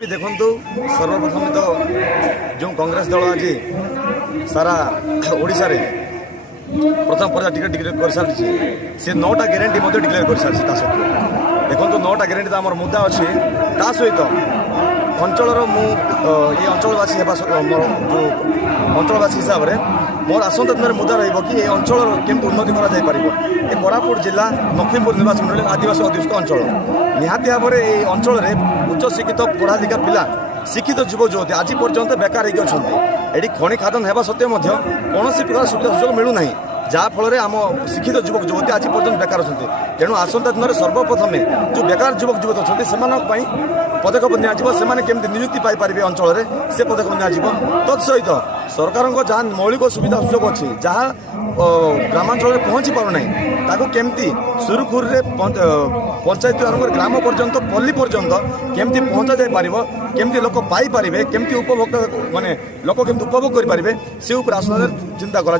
देखु सर्वप्रथम तो जो कांग्रेस दल आज सारा ओडिशा रे प्रथम पर्याय टिकेट डिक्लेयर कर सारी से 9टा ग्यारंटी डिक्लेयर कर सारी देखो 9टा ग्यारंटी आम मुद्दा अच्छी ता सहित अंचल ये अंचलवासी मोर जो अंचलवासी हिसाब से मोर आसंता दिन मुद्दा रही अंचल केमती उन्नति कर कोरापुट जिला लक्ष्मीपुर निर्वाचन मंडल आदिवासी अध्युषित अंचल निहाती भाव में ये अंचल में उच्च शिक्षित पढ़ा लिखा पिला शिक्षित युवक युवती आज पर्यंत बेकार होती खनि खादन होगा सत्वे कौन प्रकार सुविधा सुजोग मिलूना जहाँफल आम शिक्षित युवक युवती आज पर्यटन बेकार अच्छा तेणु आसंता दिन सर्वप्रथम जो बेकार युवक युवती अच्छा से पदक्षेप निम्ति नियुक्ति पाइपर अंचल में से पदक्षेप नि तत्सहित सरकार जहाँ मौलिक सुविधा सुजोग अच्छी जहाँ ग्रामांचल में पहुँची पारना ताकू केमती सुरुखुरु पंचायत आरंभ ग्राम पर्यंत पल्ली पर्यंत केमती पहुँचा जाई पारिबो केमती लोक पाई पारिबे केमती उपभोक्ता माने लोक केमती उपभोग करि पारिबे से ऊपर आसंता चिंता करा।